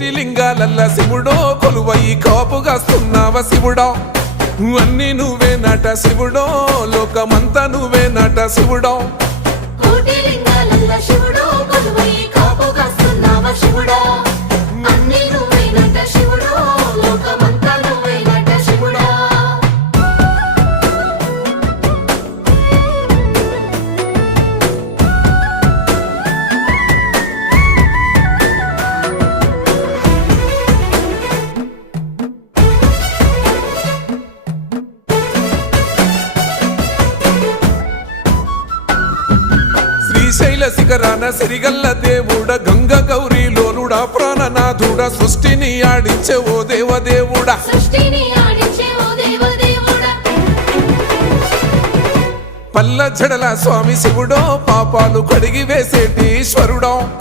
కోటి లింగాలల్ల శివుడో కొలువయి కాపుగాస్తున్నావ శివుడా అన్ని నువ్వే నట శివుడో లోకమంతా నువ్వే నట శివుడో కోటి లింగాలల్ల శివుడో కొలువయి కాపుగాస్తున్నావ శివుడా అన్ని నువ్వే నట శివుడో లోకమంతా నువ్వే నట శివుడా శ్రీశైల శిఖరాన సిరిగల్ల దేవుడ గంగ గౌరీ లోలుడా ప్రాణనాథుడా సృష్టిని ఆడించే ఓ దేవదేవుడా సృష్టిని ఆడించే ఓ దేవదేవుడా పల్ల జడల స్వామి శివుడో పాపాలు కడిగి వేసేటి ఈశ్వరుడో